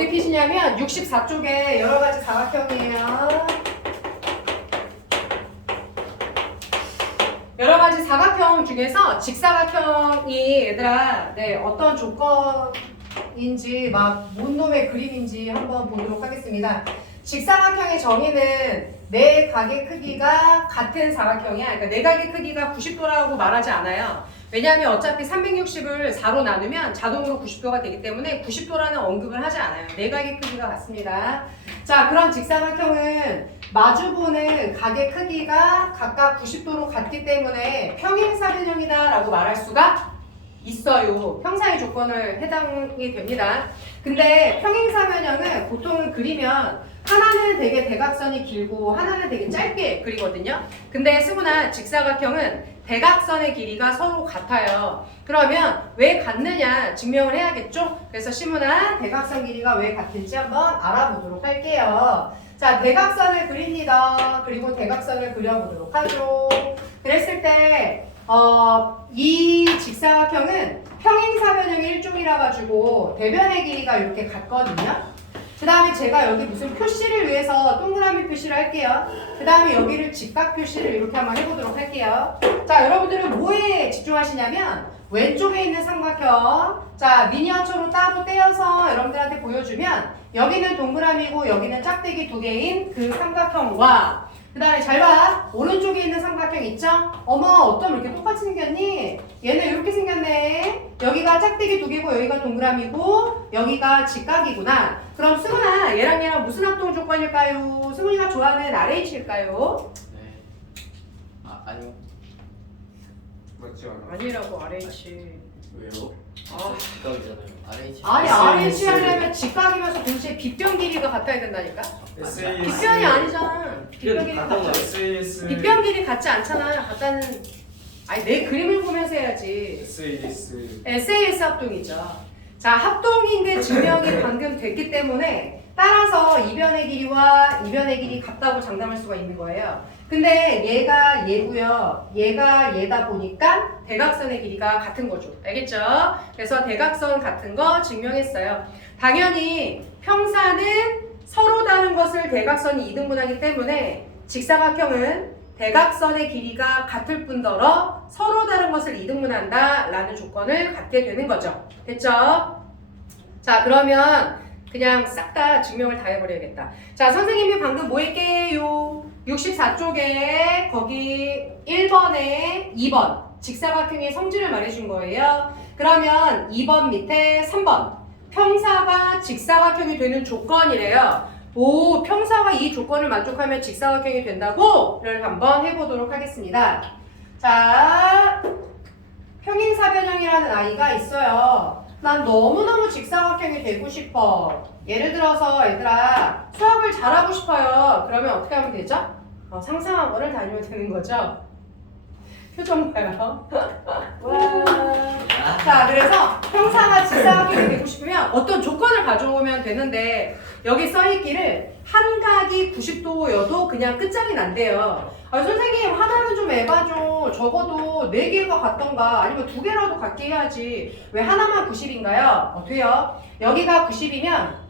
어디 핏이냐면 64쪽에 여러 가지 사각형이에요. 여러 가지 사각형 중에서 직사각형이 얘들아 어떤 조건인지 막 뭔 놈의 그림인지 한번 보도록 하겠습니다. 직사각형의 정의는 내각의 크기가 같은 사각형이야. 그러니까 내각의 크기가 90도라고 말하지 않아요. 왜냐하면 어차피 360을 4로 나누면 자동으로 90도가 되기 때문에 90도라는 언급을 하지 않아요. 내각의 크기가 같습니다. 자, 그런 직사각형은 마주보는 각의 크기가 각각 90도로 같기 때문에 평행사변형이다 라고 말할 수가 있어요. 평사의 조건을 해당이 됩니다. 근데 평행사변형은 보통은 그리면 하나는 되게 대각선이 길고 하나는 되게 짧게 그리거든요. 근데 스무나 직사각형은 대각선의 길이가 서로 같아요. 그러면 왜 같느냐 증명을 해야겠죠? 그래서 시무나 대각선 길이가 왜 같은지 한번 알아보도록 할게요. 자, 대각선을 그립니다. 그리고 대각선을 그려보도록 하죠. 그랬을 때 이 직사각형은 평행사변형의 일종이라 가지고 대변의 길이가 이렇게 같거든요. 그 다음에 제가 여기 무슨 표시를 위해서 동그라미 표시를 할게요. 그 다음에 여기를 직각 표시를 이렇게 한번 해보도록 할게요. 자, 여러분들은 뭐에 집중하시냐면 왼쪽에 있는 삼각형, 자 미니어처로 따로 떼어서 여러분들한테 보여주면 여기는 동그라미고 여기는 짝대기 두 개인 그 삼각형과 그 다음에 잘 봐. 오른쪽에 있는 삼각형 있죠? 어머, 어쩜 이렇게 똑같이 생겼니? 얘는 이렇게 생겼네. 여기가 짝대기 두 개고 여기가 동그라미고 여기가 직각이구나. 그럼 승훈아, 얘랑 무슨 합동 조건일까요? 승훈이가 좋아하는 RH일까요? 네. 아니요. 맞죠? 아니라고 RH. 왜요? 아. 직각이잖아요. RH. 아니 RH 하려면 직각이면서 동시에 빗변 길이가 같아야 된다니까? SAS 빗변이 아니잖아. 빗변 길이가 같은 같아. SAS 빗변 길이 같지 않잖아. 같다는. 아니 내 그림을 보면서 해야지. SAS SAS 합동이죠. 자, 합동인데 증명이 방금 됐기 때문에 따라서 이변의 길이와 이변의 길이 같다고 장담할 수가 있는 거예요. 근데 얘가 얘고요. 얘가 얘다 보니까 대각선의 길이가 같은 거죠. 알겠죠? 그래서 대각선 같은 거 증명했어요. 당연히 평사는 서로 다른 것을 대각선이 이등분하기 때문에 직사각형은 대각선의 길이가 같을 뿐더러 서로 다른 것을 이등분한다 라는 조건을 갖게 되는 거죠. 됐죠? 자, 그러면 그냥 싹 다 증명을 다 해버려야겠다. 자, 선생님이 방금 뭐 했게요? 64쪽에 거기 1번에 2번 직사각형의 성질을 말해준 거예요. 그러면 2번 밑에 3번 평사가 직사각형이 되는 조건이래요. 오, 평사가 이 조건을 만족하면 직사각형이 된다고? 를 한번 해보도록 하겠습니다. 자, 평행사변형이라는 아이가 있어요. 난 너무너무 직사각형이 되고 싶어. 예를 들어서 얘들아 수학을 잘하고 싶어요. 그러면 어떻게 하면 되죠? 상상학원을 다니면 되는 거죠. 표정 봐요. 와. 자, 그래서 평사가 직사각형이 되고 싶으면 어떤 조건을 가져오면 되는데 여기 써있기를 한 각이 90도여도 그냥 끝장이 난대요. 선생님 하나는 좀 에바죠. 적어도 4개가 같던가 아니면 2개라도 같게 해야지. 왜 하나만 90인가요? 돼요. 여기가 90이면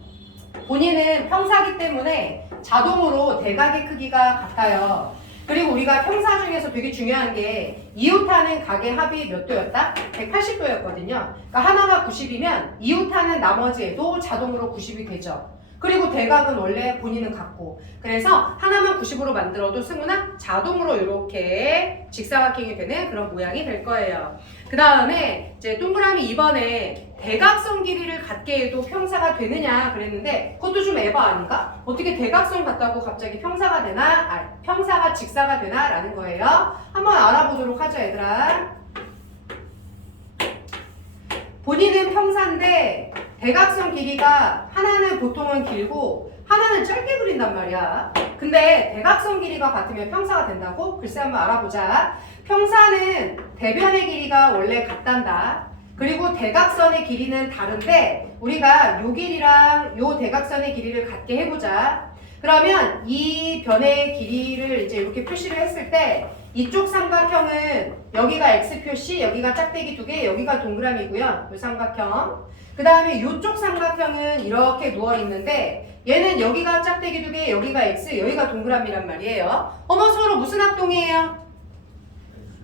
본인은 평사기 때문에 자동으로 대각의 크기가 같아요. 그리고 우리가 평사 중에서 되게 중요한 게 이웃하는 각의 합이 몇 도였다? 180도였거든요. 그러니까 하나가 90이면 이웃하는 나머지에도 자동으로 90이 되죠. 그리고 대각은 원래 본인은 같고 그래서 하나만 90으로 만들어도 승우나 자동으로 이렇게 직사각형이 되는 그런 모양이 될 거예요. 그 다음에 이제 동그라미 2번에 대각선 길이를 같게 해도 평사가 되느냐 그랬는데 그것도 좀 에바 아닌가? 어떻게 대각선 같다고 갑자기 평사가 되나? 평사가 직사가 되나? 라는 거예요. 한번 알아보도록 하죠, 얘들아. 본인은 평사인데 대각선 길이가 하나는 보통은 길고 하나는 짧게 그린단 말이야. 근데 대각선 길이가 같으면 평사가 된다고? 글쎄 한번 알아보자. 평사는 대변의 길이가 원래 같단다. 그리고 대각선의 길이는 다른데 우리가 요 길이랑 요 대각선의 길이를 같게 해보자. 그러면 이 변의 길이를 이제 이렇게 표시를 했을 때 이쪽 삼각형은 여기가 X 표시, 여기가 짝대기 2개, 여기가 동그라미고요. 이 삼각형. 그 다음에 이쪽 삼각형은 이렇게 누워 있는데 얘는 여기가 짝대기 2개, 여기가 X, 여기가 동그라미란 말이에요. 어머 서로 무슨 합동이에요?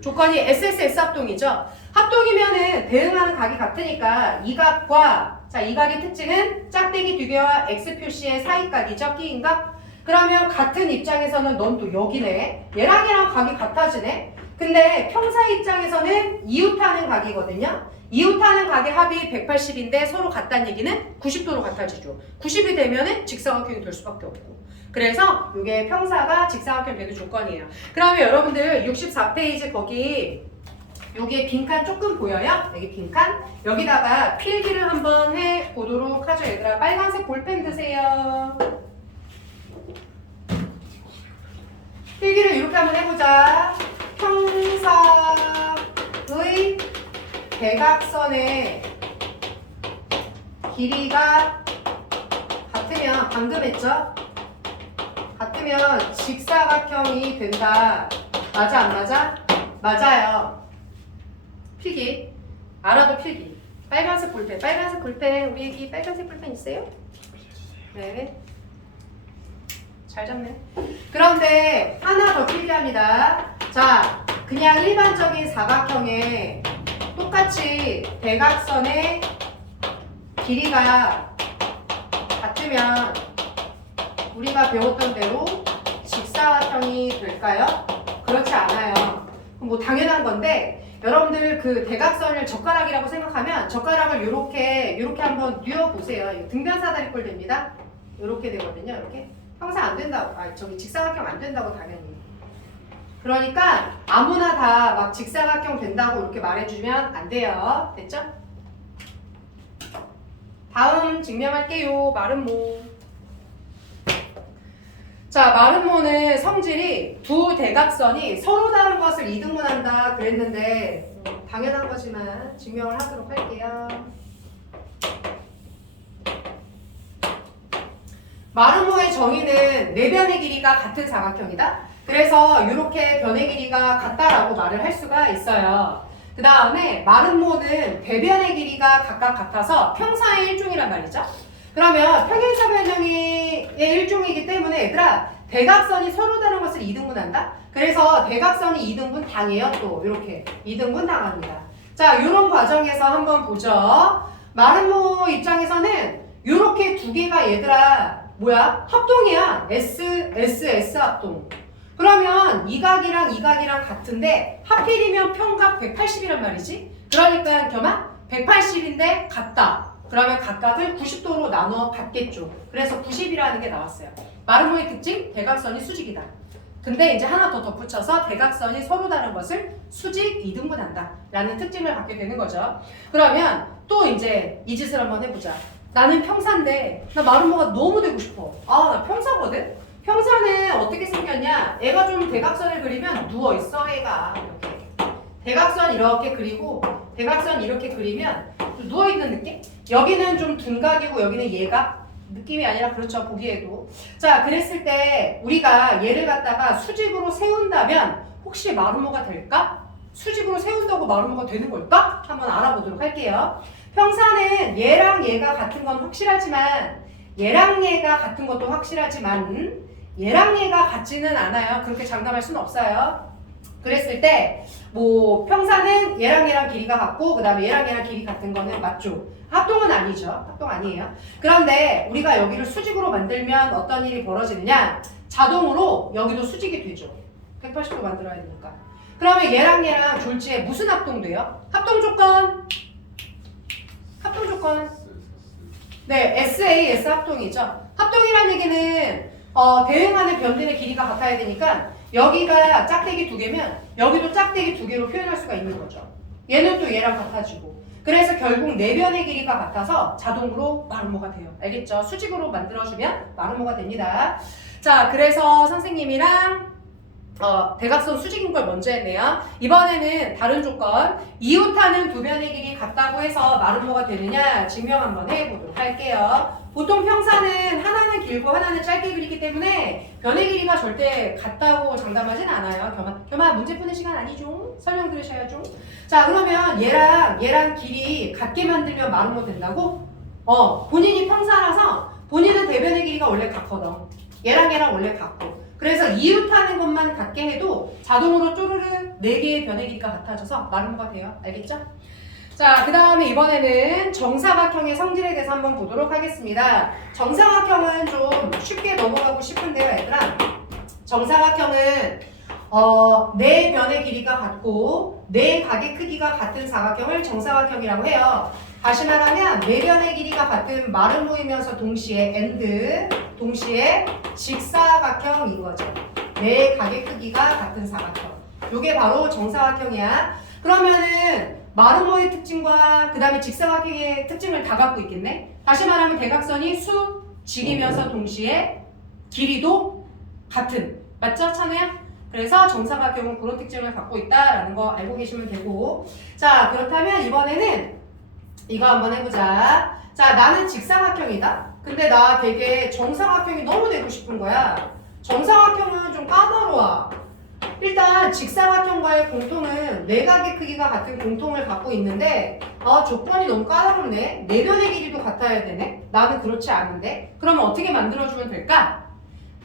조건이 SSS 합동이죠. 합동이면은 대응하는 각이 같으니까 이 각과 자, 이 각의 특징은 짝대기 2개와 X 표시의 사이각이죠. 끼인 각. 그러면 같은 입장에서는 넌 또 여기네. 얘랑 각이 같아지네. 근데 평사 입장에서는 이웃하는 각이거든요. 이웃하는 각의 합이 180인데 서로 같다는 얘기는 90도로 같아지죠. 90이 되면은 직사각형이 될 수밖에 없고. 그래서 이게 평사가 직사각형 되는 조건이에요. 그러면 여러분들 64페이지 거기 여기에 빈칸 조금 보여요? 여기 빈칸? 여기다가 필기를 한번 해보도록 하죠. 얘들아 빨간색 볼펜 드세요. 필기를 이렇게 한번 해보자. 평사의 대각선의 길이가 같으면 방금 했죠? 같으면 직사각형이 된다. 맞아 안 맞아? 맞아요. 필기. 알아도 필기. 빨간색 볼펜. 빨간색 볼펜. 우리 애기 빨간색 볼펜 있어요? 네. 잘 잡네. 그런데 하나 더 필기합니다. 자, 그냥 일반적인 사각형에 똑같이 대각선의 길이가 같으면 우리가 배웠던 대로 직사각형이 될까요? 그렇지 않아요. 뭐 당연한 건데 여러분들 그 대각선을 젓가락이라고 생각하면 젓가락을 요렇게 한번 뉘어보세요. 등변사다리꼴 됩니다. 요렇게 되거든요. 이렇게. 평사 안 된다고. 저기 직사각형 안 된다고 당연히. 그러니까 아무나 다 막 직사각형 된다고 이렇게 말해주면 안 돼요. 됐죠? 다음 증명할게요. 마름모. 자, 마름모는 성질이 두 대각선이 서로 다른 것을 이등분한다 그랬는데 당연한 거지만 증명을 하도록 할게요. 마름모의 정의는 네 변의 길이가 같은 사각형이다. 그래서 이렇게 변의 길이가 같다라고 말을 할 수가 있어요. 그 다음에 마름모는 대변의 길이가 각각 같아서 평사의 일종이란 말이죠. 그러면 평행사 변형의 일종이기 때문에 얘들아 대각선이 서로 다른 것을 이등분한다. 그래서 대각선이 이등분 당해요. 또 이렇게 이등분 당합니다. 자, 이런 과정에서 한번 보죠. 마름모 입장에서는 이렇게 두 개가 얘들아 뭐야? 합동이야. S 합동. 그러면 이 각이랑 이 각이랑 같은데 하필이면 평각 180이란 말이지. 그러니까 겸아 180인데 같다. 그러면 각각을 90도로 나눠 갖겠죠. 그래서 90이라는 게 나왔어요. 마름모의 특징 대각선이 수직이다. 근데 이제 하나 더 덧붙여서 대각선이 서로 다른 것을 수직 이등분한다 라는 특징을 갖게 되는 거죠. 그러면 또 이제 이 짓을 한번 해보자. 나는 평사인데 나 마름모가 너무 되고 싶어. 나 평사거든? 평사는 어떻게 생겼냐? 애가 좀 대각선을 그리면 누워있어 애가 이렇게. 대각선 이렇게 그리고 대각선 이렇게 그리면 누워있는 느낌? 여기는 좀 둔각이고 여기는 얘가 느낌이 아니라 그렇죠 보기에도. 자, 그랬을 때 우리가 얘를 갖다가 수직으로 세운다면 혹시 마름모가 될까? 수직으로 세운다고 마름모가 되는 걸까? 한번 알아보도록 할게요. 평사는 얘랑 얘가 같은 건 확실하지만 얘랑 얘가 같은 것도 확실하지만 얘랑 얘가 같지는 않아요. 그렇게 장담할 수는 없어요. 그랬을 때 뭐 평사는 얘랑 길이가 같고 그 다음에 얘랑 길이 같은 거는 맞죠. 합동은 아니죠. 합동 아니에요. 그런데 우리가 여기를 수직으로 만들면 어떤 일이 벌어지느냐? 자동으로 여기도 수직이 되죠. 180도 만들어야 되니까. 그러면 얘랑 졸지에 무슨 합동돼요? 합동 조건. 합동 조건. 네, SAS 합동이죠. 합동이라는 얘기는 대응하는 변들의 길이가 같아야 되니까 여기가 짝대기 2개면 여기도 짝대기 2개로 표현할 수가 있는 거죠. 얘는 또 얘랑 같아지고. 그래서 결국 네 변의 길이가 같아서 자동으로 마름모가 돼요. 알겠죠? 수직으로 만들어주면 마름모가 됩니다. 자, 그래서 선생님이랑 대각선 수직인 걸 먼저 했네요. 이번에는 다른 조건. 이웃하는 두 변의 길이 같다고 해서 마름모가 되느냐 증명 한번 해보도록 할게요. 보통 평사는 하나는 길고 하나는 짧게 그리기 때문에 변의 길이가 절대 같다고 장담하진 않아요. 겸아 문제 푸는 시간 아니죠? 설명 들으셔야죠. 자, 그러면 얘랑 길이 같게 만들면 마름모 된다고? 본인이 평사라서 본인은 대변의 길이가 원래 같거든. 얘랑 원래 같고. 그래서 이웃하는 것만 같게 해도 자동으로 쪼르르 4개의 변의 길이가 같아져서 마름모가 돼요. 알겠죠? 자, 그 다음에 이번에는 정사각형의 성질에 대해서 한번 보도록 하겠습니다. 정사각형은 좀 쉽게 넘어가고 싶은데요, 얘들아. 정사각형은 네 변의 길이가 같고 네 각의 크기가 같은 사각형을 정사각형이라고 해요. 다시 말하면 네 변의 길이가 같은 마름모이면서 동시에 동시에 직사각형인 거죠. 네 각의 크기가 같은 사각형. 요게 바로 정사각형이야. 그러면은 마름모의 특징과 그 다음에 직사각형의 특징을 다 갖고 있겠네. 다시 말하면 대각선이 직이면서 동시에 길이도 같은. 맞죠, 찬우야? 그래서 정사각형은 그런 특징을 갖고 있다라는 거 알고 계시면 되고. 자, 그렇다면 이번에는 이거 한번 해보자. 자, 나는 직사각형이다. 근데 나 되게 정사각형이 너무 되고 싶은 거야. 정사각형은 좀 까다로워. 일단 직사각형과의 공통은 내각의 크기가 같은 공통을 갖고 있는데 조건이 너무 까다롭네. 네 변의 길이도 같아야 되네. 나는 그렇지 않은데. 그러면 어떻게 만들어주면 될까?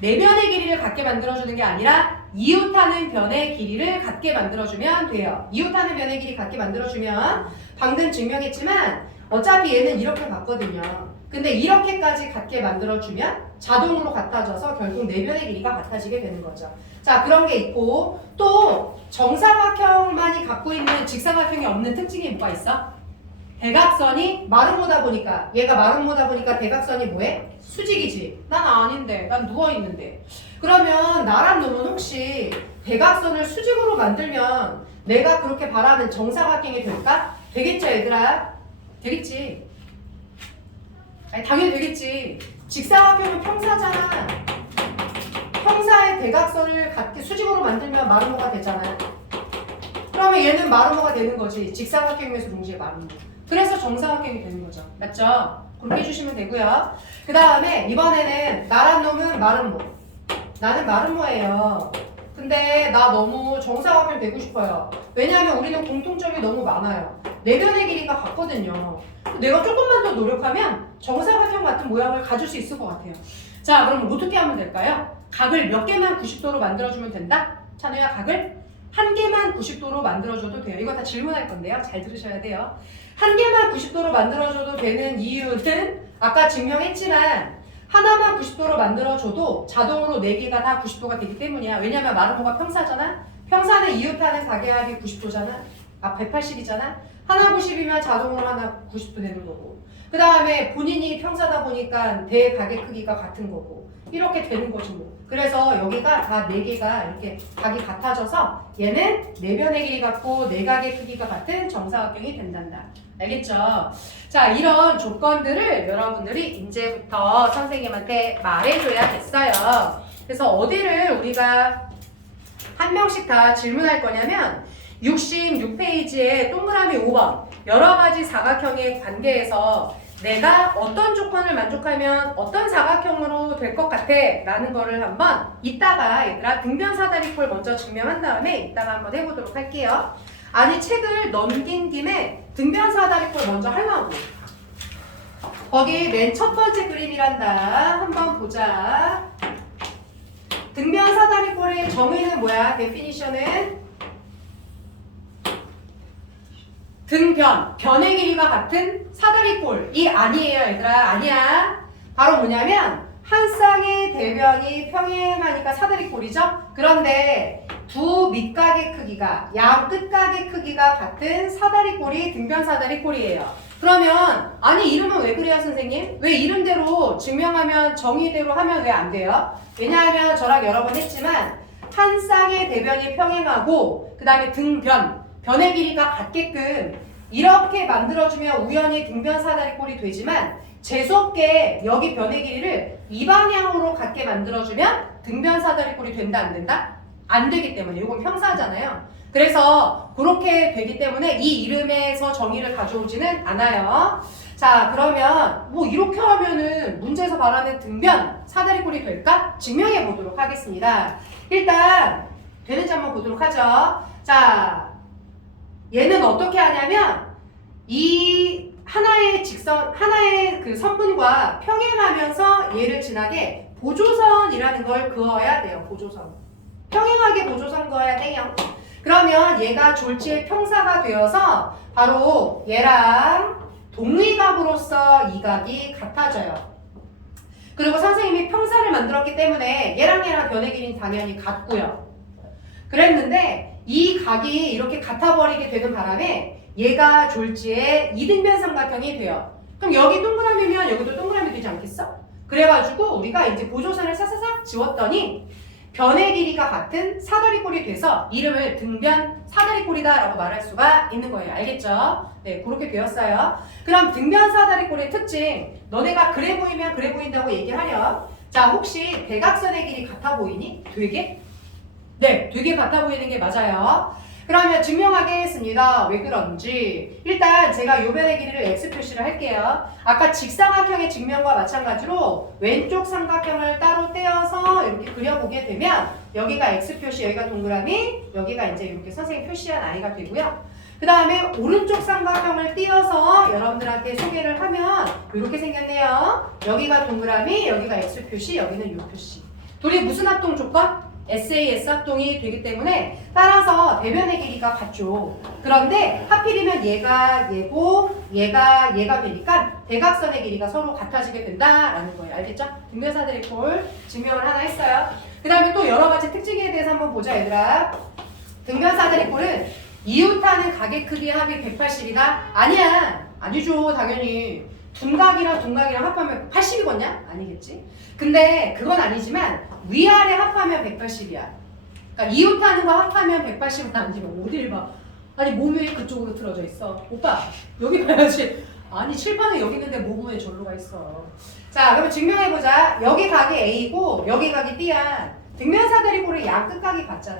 네 변의 길이를 같게 만들어주는 게 아니라 이웃하는 변의 길이를 같게 만들어주면 돼요. 이웃하는 변의 길이 같게 만들어주면 방금 증명했지만 어차피 얘는 이렇게 같거든요. 근데 이렇게까지 같게 만들어주면 자동으로 같아져서 결국 네 변의 길이가 같아지게 되는 거죠. 자, 그런 게 있고 또 정사각형만이 갖고 있는 직사각형이 없는 특징이 뭐가 있어? 대각선이 마름모다 보니까 얘가 마름모다 보니까 대각선이 뭐해? 수직이지. 난 아닌데. 난 누워있는데. 그러면 나란 놈은 혹시 대각선을 수직으로 만들면 내가 그렇게 바라는 정사각형이 될까? 되겠죠, 얘들아? 되겠지. 아니, 당연히 되겠지. 직사각형은 평사잖아. 평사의 대각선을 같게 수직으로 만들면 마름모가 되잖아. 그러면 얘는 마름모가 되는 거지. 직사각형이면서 동시에 마름모. 그래서 정사각형이 되는 거죠. 맞죠? 그렇게 해주시면 되고요. 그 다음에 이번에는 나란 놈은 마름모. 나는 마름모예요. 근데 나 너무 정사각형 되고 싶어요. 왜냐하면 우리는 공통점이 너무 많아요. 네 변의 길이가 같거든요. 내가 조금만 더 노력하면 정사각형 같은 모양을 가질 수 있을 것 같아요. 자, 그럼 어떻게 하면 될까요? 각을 몇 개만 90도로 만들어주면 된다? 찬우야, 각을 한 개만 90도로 만들어줘도 돼요. 이거 다 질문할 건데요. 잘 들으셔야 돼요. 한 개만 90도로 만들어줘도 되는 이유는 아까 증명했지만 하나만 90도로 만들어줘도 자동으로 4개가 다 90도가 되기 때문이야. 왜냐면 마름모가 평사잖아. 평사는 이웃하는 가계합이 90도잖아. 180이잖아. 하나 90이면 자동으로 하나 90도 되는 거고. 그 다음에 본인이 평사다 보니까 대각의 크기가 같은 거고. 이렇게 되는 거지 뭐. 그래서 여기가 다 4개가 이렇게 각이 같아져서 얘는 4변의 길이 같고 4각의 크기가 같은 정사각형이 된단다. 알겠죠? 자, 이런 조건들을 여러분들이 이제부터 선생님한테 말해줘야겠어요. 그래서 어디를 우리가 한 명씩 다 질문할 거냐면 66페이지에 동그라미 5번 여러 가지 사각형의 관계에서 내가 어떤 조건을 만족하면 어떤 사각형으로 될 것 같아 라는 거를 한번 이따가 얘들아 등변사다리꼴 먼저 증명한 다음에 이따가 한번 해보도록 할게요. 아니 책을 넘긴 김에 등변사다리꼴 먼저 하려고. 거기 맨 첫 번째 그림이란다. 한번 보자. 등변사다리꼴의 정의는 뭐야? 데피니션은 등변, 변의 길이가 같은 사다리꼴이 아니에요, 얘들아. 아니야. 바로 뭐냐면 한 쌍의 대변이 평행하니까 사다리꼴이죠. 그런데 두 밑각의 크기가, 양 끝각의 크기가 같은 사다리꼴이 등변 사다리꼴이에요. 그러면 아니 이름은 왜 그래요, 선생님? 왜 이름대로 증명하면 정의대로 하면 왜 안 돼요? 왜냐하면 저랑 여러 번 했지만 한 쌍의 대변이 평행하고 그 다음에 등변, 변의 길이가 같게끔 이렇게 만들어주면 우연히 등변 사다리꼴이 되지만 재수없게 여기 변의 길이를 이 방향으로 같게 만들어주면 등변 사다리꼴이 된다 안 된다? 안 되기 때문에 이건 평사잖아요. 그래서 그렇게 되기 때문에 이 이름에서 정의를 가져오지는 않아요. 자, 그러면 뭐 이렇게 하면은 문제에서 말하는 등변 사다리꼴이 될까? 증명해 보도록 하겠습니다. 일단 되는지 한번 보도록 하죠. 자, 얘는 어떻게 하냐면 이 하나의 직선, 하나의 그 선분과 평행하면서 얘를 지나게 보조선이라는 걸 그어야 돼요. 보조선. 평행하게 보조선 그어야 돼요. 그러면 얘가 졸지의 평사가 되어서 바로 얘랑 동의각으로서 이 각이 같아져요. 그리고 선생님이 평사를 만들었기 때문에 얘랑 변의 길이는 당연히 같고요. 그랬는데 이 각이 이렇게 같아버리게 되는 바람에 얘가 졸지의 이등변 삼각형이 돼요. 그럼 여기 동그라미면 여기도 동그라미 되지 않겠어? 그래가지고 우리가 이제 보조선을 사사삭 지웠더니 변의 길이가 같은 사다리꼴이 돼서 이름을 등변 사다리꼴이다 라고 말할 수가 있는 거예요. 알겠죠? 네, 그렇게 되었어요. 그럼 등변 사다리꼴의 특징, 너네가 그래 보이면 그래 보인다고 얘기하렴. 자, 혹시 대각선의 길이 같아 보이니? 되게? 네, 되게 같아 보이는 게 맞아요. 그러면 증명하겠습니다. 왜 그런지. 일단 제가 요 변의 길이를 x 표시를 할게요. 아까 직사각형의 증명과 마찬가지로 왼쪽 삼각형을 따로 떼어서 이렇게 그려보게 되면 여기가 x 표시, 여기가 동그라미, 여기가 이제 이렇게 선생님 표시한 아이가 되고요. 그 다음에 오른쪽 삼각형을 띄어서 여러분들한테 소개를 하면 이렇게 생겼네요. 여기가 동그라미, 여기가 x 표시, 여기는 요 표시. 둘이 무슨 합동 조건? SAS 합동이 되기 때문에 따라서 대변의 길이가 같죠. 그런데 하필이면 얘가 얘고 얘가 되니까 대각선의 길이가 서로 같아지게 된다라는 거예요. 알겠죠? 등변사다리꼴 증명을 하나 했어요. 그 다음에 또 여러 가지 특징에 대해서 한번 보자 얘들아. 등변사다리꼴은 이웃하는 각의 크기 합이 180이다? 아니야. 아니죠. 당연히. 둔각이랑 둔각이랑 합하면 80이겠냐? 아니겠지. 근데 그건 아니지만 위아래 합하면 180이야. 그러니까 이웃하는 거 합하면 180은 아니지만 어딜 봐. 아니 몸이 왜 그쪽으로 틀어져 있어? 오빠 여기 봐야지. 아니 칠판에 여기 있는데 몸은 왜 절로 가 있어? 자 그러면 증명해보자. 여기 각이 A고 여기 각이 B야. 등변사다리꼴의 양 끝각이 같잖아.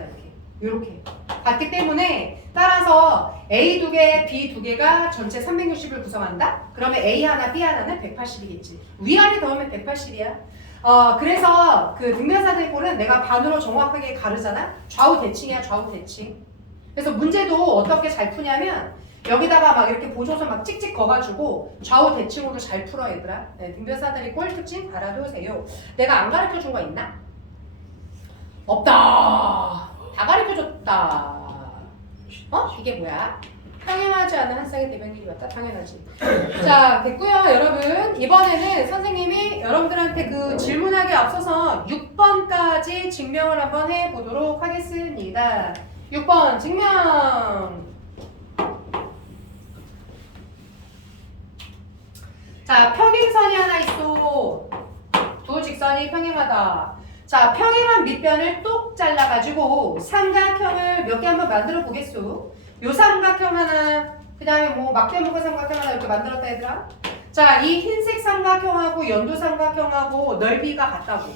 이렇게 같기 때문에 따라서 A 두 개, B 두 개가 전체 360을 구성한다? 그러면 A 하나, B 하나는 180이겠지. 위아래 더하면 180이야. 그래서 그 등변사다리꼴은 내가 반으로 정확하게 가르잖아? 좌우 대칭이야, 좌우 대칭. 그래서 문제도 어떻게 잘 푸냐면 여기다가 막 이렇게 보조선 막 찍찍 거가지고 좌우 대칭으로 잘 풀어 얘들아. 네, 등변사다리꼴 특징 알아두세요. 내가 안 가르쳐준 거 있나? 없다. 다 가르쳐줬다. 이게 뭐야? 평행하지 않은 한 쌍의 대변길이 맞다? 당연하지. 자, 됐고요, 여러분. 이번에는 선생님이 여러분들한테 그 질문하기 앞서서 6번까지 증명을 한번 해보도록 하겠습니다. 6번 증명. 자, 평행선이 하나 있어. 두 직선이 평행하다. 자, 평행한 밑변을 똑 잘라가지고 삼각형을 몇 개 한번 만들어 보겠소. 요 삼각형 하나, 그 다음에 뭐 막대목의 삼각형 하나 이렇게 만들었다 얘들아. 자, 이 흰색 삼각형하고 연두 삼각형하고 넓이가 같다고.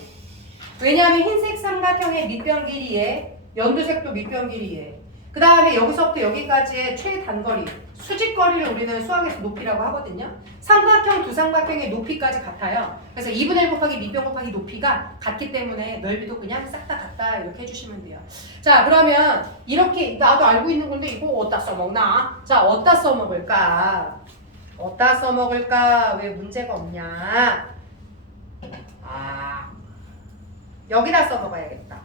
왜냐하면 흰색 삼각형의 밑변 길이에 연두색도 밑변 길이에 그 다음에 여기서부터 여기까지의 최단거리 수직거리를 우리는 수학에서 높이라고 하거든요. 삼각형 두 삼각형의 높이까지 같아요. 그래서 2분의 1 곱하기 밑변 곱하기 높이가 같기 때문에 넓이도 그냥 싹 다 같다 이렇게 해주시면 돼요. 자 그러면 이렇게 나도 알고 있는 건데 이거 어디다 써먹나? 자 어디다 써먹을까? 어디다 써먹을까? 왜 문제가 없냐? 여기다 써먹어야겠다.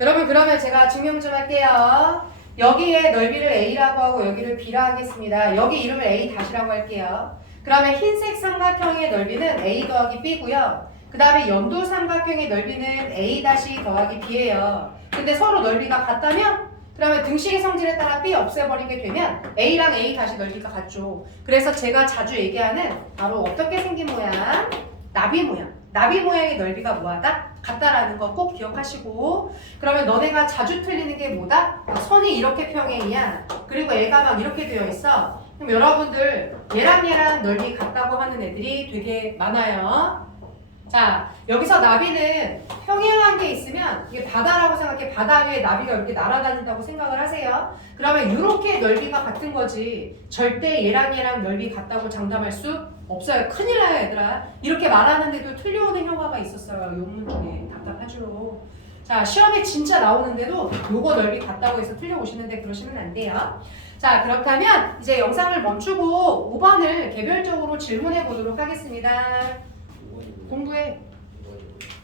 여러분 그러면 제가 증명 좀 할게요. 여기에 넓이를 A라고 하고 여기를 B라고 하겠습니다. 여기 이름을 A 다시라고 할게요. 그러면 흰색 삼각형의 넓이는 A 더하기 B고요. 그 다음에 연두 삼각형의 넓이는 A 다시 더하기 B예요. 근데 서로 넓이가 같다면 그러면 등식의 성질에 따라 B 없애버리게 되면 A랑 A 다시 넓이가 같죠. 그래서 제가 자주 얘기하는 바로 어떻게 생긴 모양? 나비 모양. 나비 모양의 넓이가 뭐하다? 같다라는 거 꼭 기억하시고 그러면 너네가 자주 틀리는 게 뭐다? 선이 이렇게 평행이야. 그리고 애가 막 이렇게 되어 있어. 그럼 여러분들 얘랑 얘랑 넓이 같다고 하는 애들이 되게 많아요. 자, 여기서 나비는 평행한 게 있으면 이게 바다라고 생각해. 바다 위에 나비가 이렇게 날아다닌다고 생각을 하세요. 그러면 이렇게 넓이가 같은 거지. 절대 얘랑 넓이 같다고 장담할 수 없어요. 큰일 나요, 얘들아. 이렇게 말하는데도 틀려오는 형아가 있었어요. 요 문제에 답답하죠. 자, 시험에 진짜 나오는데도 요거 넓이 같다고 해서 틀려오시는데 그러시면 안 돼요. 자, 그렇다면 이제 영상을 멈추고 5번을 개별적으로 질문해 보도록 하겠습니다.